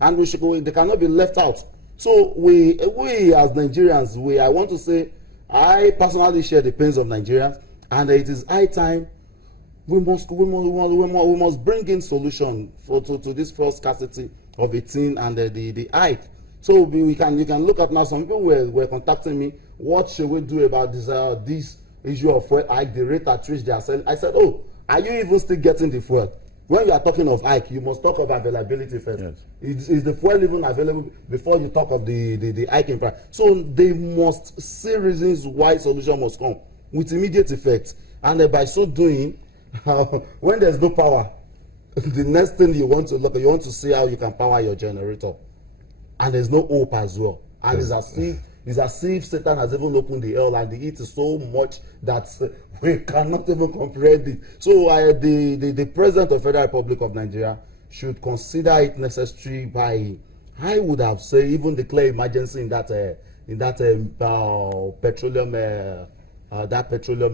and they cannot be left out. So we as Nigerians, I want to say, I personally share the pains of Nigerians, and it is high time we must bring in solution to this fuel scarcity of 18 and the hike. So you can look at now. Some people were contacting me. What should we do about this issue of fuel hike, the rate at which they are selling? I said, oh, are you even still getting the fuel? When you are talking of hike, you must talk of availability first. Yes. Is the fuel even available before you talk of the hike in price? So they must see reasons why solution must come with immediate effect. And by so doing, when there's no power, the next thing you want to see how you can power your generator. And there's no hope as well. And yes. It's as if Satan has even opened the hell, and the heat is so much that we cannot even comprehend it. So the President of the Federal Republic of Nigeria should consider it necessary by, I would have said, even declare emergency in that petroleum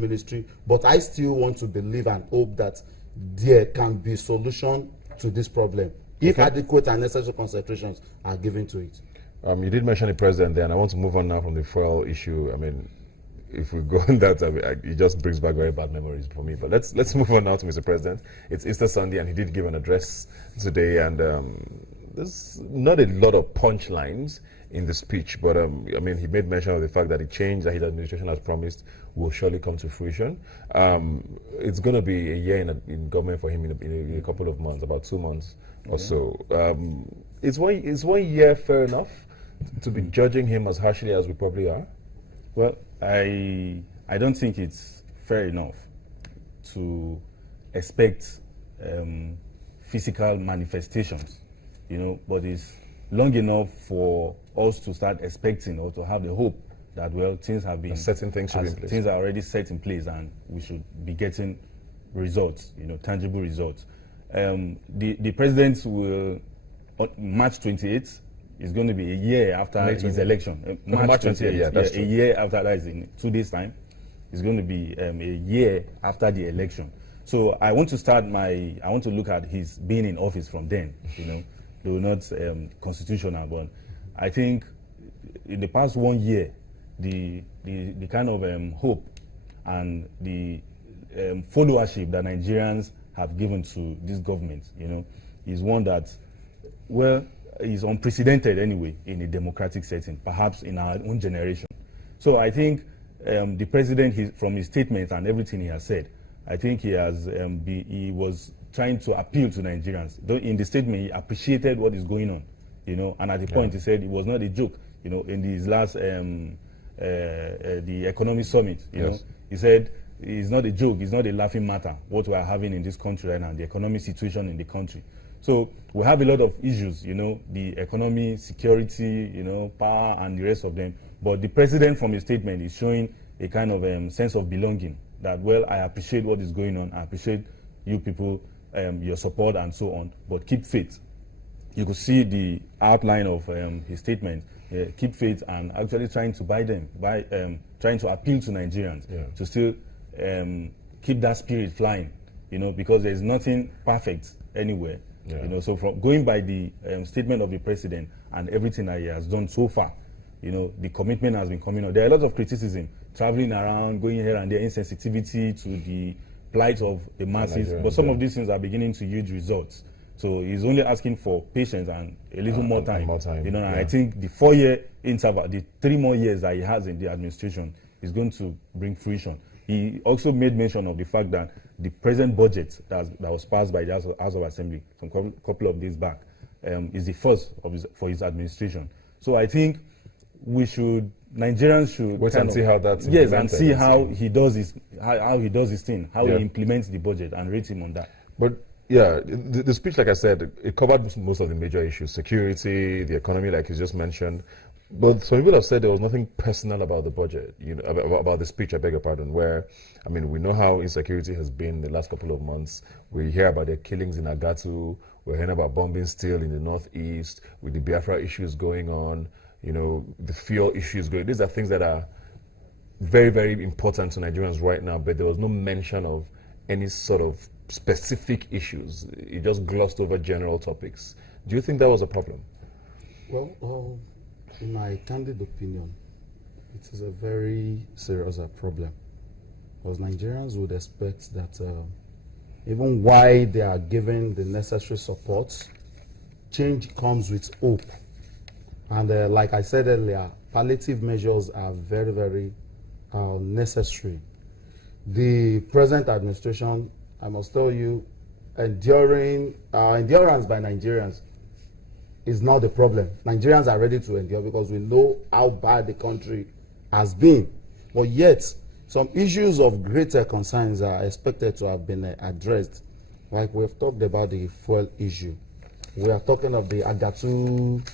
ministry. But I still want to believe and hope that there can be solution to this problem if adequate and necessary concentrations are given to it. You did mention the president there, and I want to move on now from the fuel issue. I mean, if we go on that, it just brings back very bad memories for me. But let's move on now to Mr. President. It's Easter Sunday, and he did give an address today, and there's not a lot of punchlines in the speech, but I mean, he made mention of the fact that the change that his administration has promised will surely come to fruition. It's going to be a year in government for him in a couple of months, about 2 months or so. Is 1 year fair enough to be judging him as harshly as we probably are? Well, I don't think it's fair enough to expect physical manifestations, but it's long enough for us to start expecting or to have the hope that, well, things have been certain things should be in place. Things are already set in place, and we should be getting results, tangible results. The president will, on March 28th, is going to be a year after his election. March 28th, yeah, that's true. A year after that is in 2 days' time. It's going to be a year after the election. So I want to look at his being in office from then, though not constitutional, but I think in the past 1 year, the kind of hope and the followership that Nigerians have given to this government, is one that, well, is unprecedented anyway in a democratic setting, perhaps in our own generation. So I think the president, from his statements and everything he has said, I think he was trying to appeal to Nigerians. Though in the statement, he appreciated what is going on, and at the point he said it was not a joke. In his last the economic summit, he said it's not a joke, it's not a laughing matter what we are having in this country right now, the economic situation in the country. So we have a lot of issues, the economy, security, power, and the rest of them. But the president, from his statement, is showing a kind of sense of belonging. That, well, I appreciate what is going on. I appreciate you people, your support, and so on. But keep faith. You could see the outline of his statement. Keep faith, and actually trying to trying to appeal to Nigerians to still keep that spirit flying. Because there is nothing perfect anywhere. So from going by the statement of the president and everything that he has done so far, the commitment has been coming on. There are a lot of criticism, traveling around, going here and there, insensitivity to the plight of the masses. But some of these things are beginning to yield results. So he's only asking for patience and a little more time. And I think the 4-year interval, the 3 more years that he has in the administration is going to bring fruition. He also made mention of the fact that the present budget that was passed by the House of Assembly some couple of days back is the first for his administration. So I think Nigerians should wait and see how that's and see how he does his thing, how he implements the budget, and rate him on that. But yeah, the speech, like I said, it covered most of the major issues: security, the economy, like you just mentioned. But some people have said there was nothing personal about the budget, about the speech, I beg your pardon, where, I mean, we know how insecurity has been the last couple of months. We hear about the killings in Agatu, we're hearing about bombing still in the northeast, with the Biafra issues going on, the fuel issues going. These are things that are very, very important to Nigerians right now, but there was no mention of any sort of specific issues. It just glossed over general topics. Do you think that was a problem? Well, in my candid opinion, it is a very serious problem. Because Nigerians would expect that even while they are given the necessary support, change comes with hope. And like I said earlier, palliative measures are very, very necessary. The present administration, I must tell you, endurance by Nigerians is not the problem. Nigerians are ready to endure because we know how bad the country has been. But yet, some issues of greater concerns are expected to have been addressed. Like we have talked about the fuel issue. We are talking of the Agatu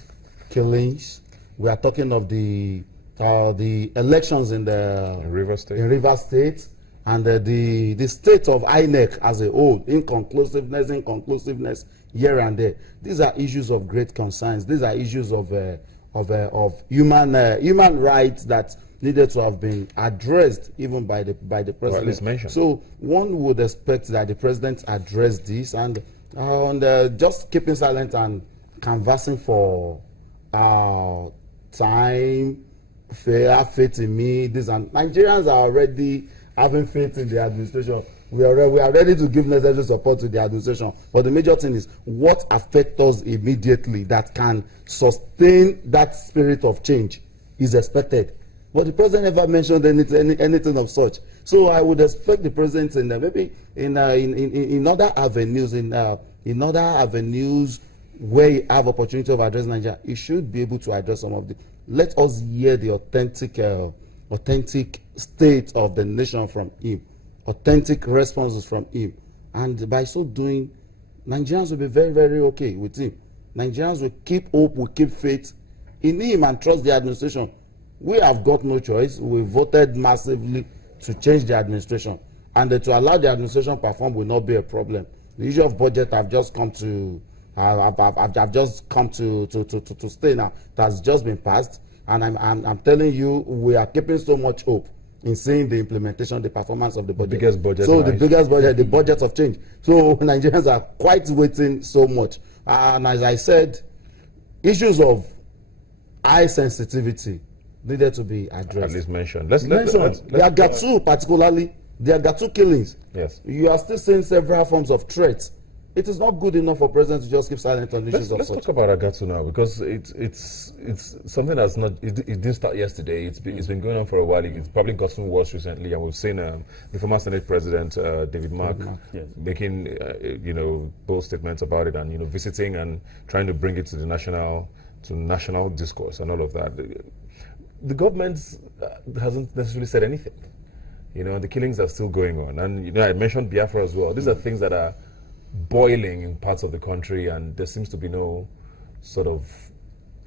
killings. We are talking of the elections in River State. In River State, and the state of INEC as a whole, inconclusiveness here and there. These are issues of great concerns. These are issues of human rights that needed to have been addressed even by the president. Well, at least mentioned. So one would expect that the president address this, and just keeping silent and canvassing for time, have faith in me. Nigerians are already having faith in the administration. We are ready to give necessary support to the administration. But the major thing is what affects us immediately that can sustain that spirit of change is expected. But the president never mentioned anything of such. So I would expect the president maybe in other avenues, where you have opportunity of addressing Nigeria, he should be able to address some of the. Let us hear the authentic state of the nation from him, authentic responses from him, and by so doing, Nigerians will be very, very okay with him. Nigerians will keep hope, will keep faith in him, and trust the administration. We have got no choice. We voted massively to change the administration, and to allow the administration to perform will not be a problem. The issue of budget I've just come to. I've just come to stay now. It has just been passed, and I'm telling you, we are keeping so much hope in seeing the implementation, the performance of the budget. The biggest budget. So the biggest budget, the budget of change. So Nigerians are quite waiting so much, and as I said, issues of high sensitivity needed to be addressed. At least mentioned. The Agatu, particularly the Agatu killings. Yes. You are still seeing several forms of threats. It is not good enough for president to just keep silent on issues of such. Let's talk about Agatu now, because it's something that's not. It didn't start yesterday. It's been going on for a while. It's probably gotten worse recently, and we've seen the former Senate President David Mark Yes. making bold statements about it, and visiting and trying to bring it to the national discourse and all of that. The government hasn't necessarily said anything. The killings are still going on, and I mentioned Biafra as well. These are things that are boiling in parts of the country, and there seems to be no sort of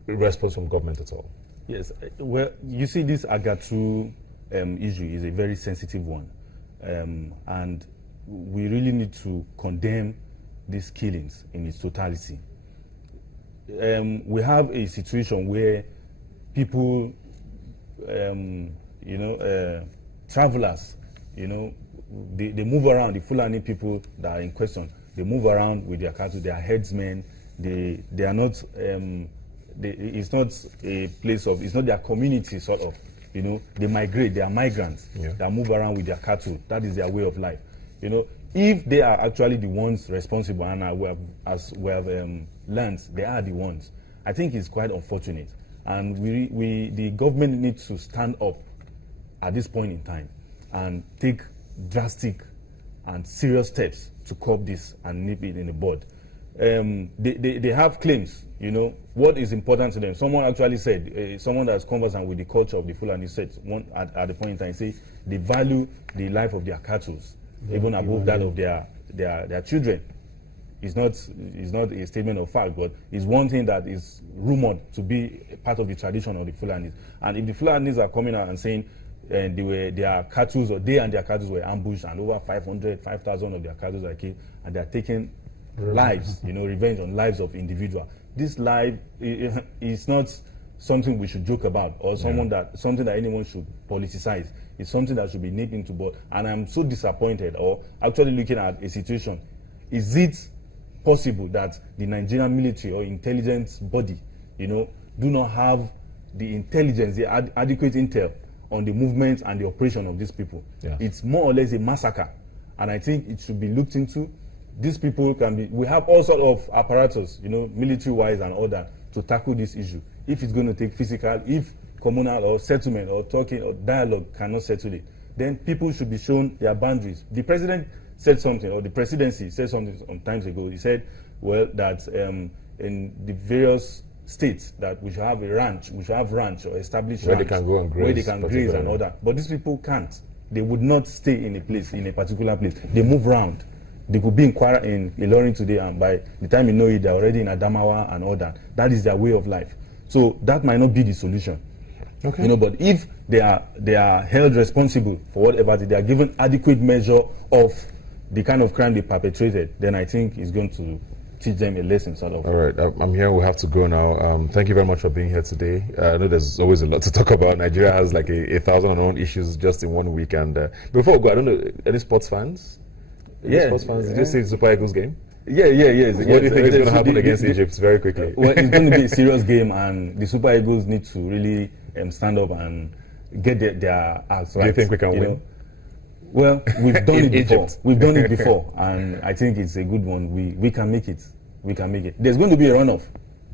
response from government at all. Yes, well, you see, this Agatu issue is a very sensitive one, and we really need to condemn these killings in its totality. We have a situation where people, travelers, they move around. The Fulani people that are in question, they move around with their cattle. They are herdsmen. They are not. It's not a place of. It's not their community, sort of. They migrate. They are migrants. Yeah. That move around with their cattle. That is their way of life. If they are actually the ones responsible, and as we have learned, they are the ones. I think it's quite unfortunate, and the government needs to stand up at this point in time and take drastic and serious steps to curb this and nip it in the bud. They have claims, what is important to them. Someone actually said, someone that's conversant with the culture of the Fulani said at the point in time, say they value the life of their cattle even above that of their children. It's not a statement of fact, but it's one thing that is rumored to be part of the tradition of the Fulanis. And if the Fulanis are coming out and saying their cattle, or they and their cattle were ambushed, and over 5,000 of their cattle were killed, and they are taking lives, revenge on lives of individuals. This life is not something we should joke about, or something that anyone should politicize. It's something that should be nipped into bud. And I'm so disappointed, or actually looking at a situation. Is it possible that the Nigerian military or intelligence body, do not have the intelligence, the adequate intel on the movement and the operation of these people. Yeah. It's more or less a massacre, and I think it should be looked into. These people we have all sort of apparatus, military-wise and all that, to tackle this issue. If it's going to take physical, if communal or settlement or talking or dialogue cannot settle it, then people should be shown their boundaries. The president said something, or the presidency said something some times ago. He said, well, that in the various states that we should have ranch or established where ranch, they can go and graze, where they can graze and all that. But these people can't. They would not stay in a particular place. They move around. They could be in Ilorin today, and by the time you know it, they're already in Adamawa and all that. That is their way of life. So that might not be the solution. Okay. But if they are held responsible for whatever, they are given adequate measure of the kind of crime they perpetrated, then I think it's going to teach them a lesson, sort of. All right, I'm here. We have to go now. Thank you very much for being here today. I know there's always a lot to talk about. Nigeria has like 1,001 issues just in 1 week. And before we go, I don't know, any sports fans? Sports fans, did you see the Super Eagles game? Yeah. What do you think is going to happen against Egypt very quickly? Well, it's going to be a serious game, and the Super Eagles need to really stand up and get their acts right. Do you think we can win? Well, we've done it before. Egypt. We've done it before, and I think it's a good one. We can make it. We can make it. There's going to be a runoff.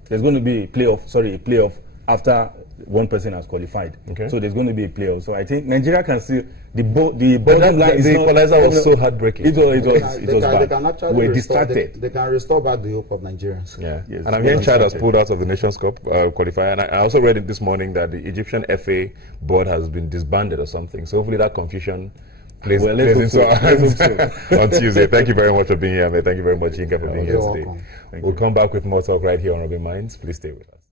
There's going to be a playoff after one person has qualified. Okay. So there's going to be a playoff. So I think Nigeria can see the bottom line is the not, equalizer was so heartbreaking. It was They bad. can actually We're restore, distracted. they can restore back the hope of Nigerians. Yeah, Yes, and I'm hearing Chad has distracted. pulled out of the Nations Cup qualifier, and I also read it this morning that the Egyptian FA board has been disbanded or something. So hopefully that confusion plays let's into hope our so. hands Let's hope on Tuesday. Thank you very much for being here, mate. Thank you very much, Yinka, for being here You're today. welcome. We'll come back with more talk right here on Rubbing Minds. Please stay with us.